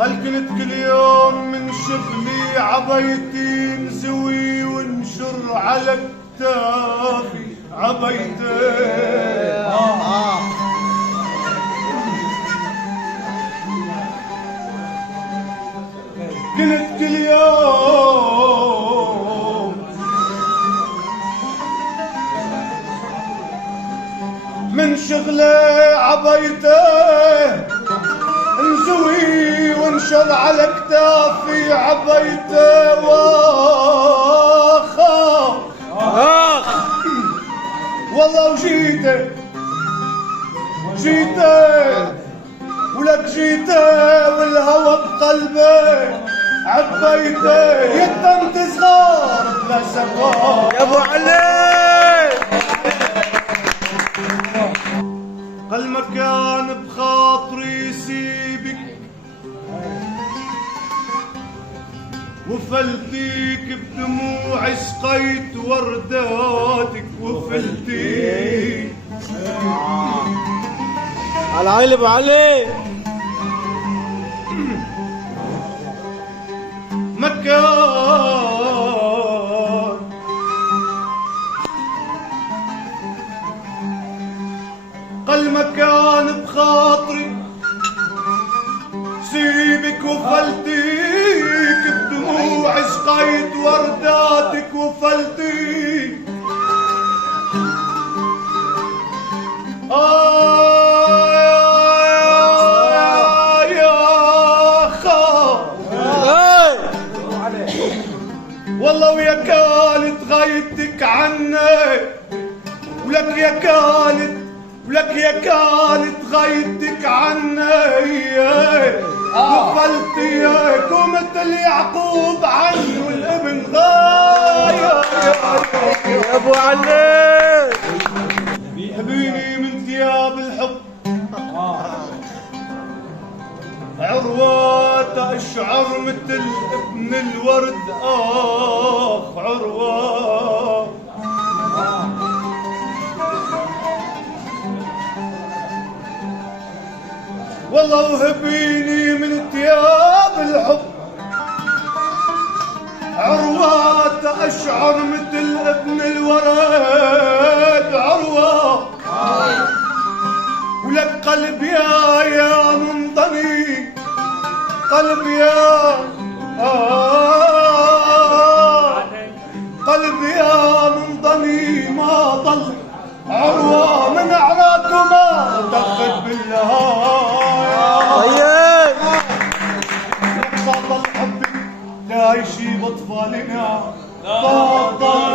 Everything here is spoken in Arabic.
هل كنت كل يوم من شغلي عبيتي نزوي ونشر على كتافي عبيتي كنت كل يوم من شغلي عبيته نزوي وانشر على كتافي عبيته واخاف والله وجيته ولك جيته والهوى بقلبي عبيته يتمت صغار بلا سقاف يا ابو علي هالمكان بخاطري سيبك وفلتيك بدموعي سقيت ورداتك وفلتيك على عيل ابو علي مكان قل مكان بخاطري سيبك وفلتيك بدموعي سقيت ورداتك وفلتيك يا خال والله ويا كانت غايتك عني ولك يا كانت غايتك عني وفلتيك ومثل يعقوب عنه الابن غاية يا ابو علي حبيني من ثياب الحب عروات اشعر مثل ابن الورد عروات والله وهبيني من ثياب الحب عروات اشعر مثل ابن الورد عروات ولك قلب يا منطني قلب يا قلب يا منطني ما ضل عروة من أعراكما تاخذ بالله فضل حبك لا يشيب أطفالنا فضل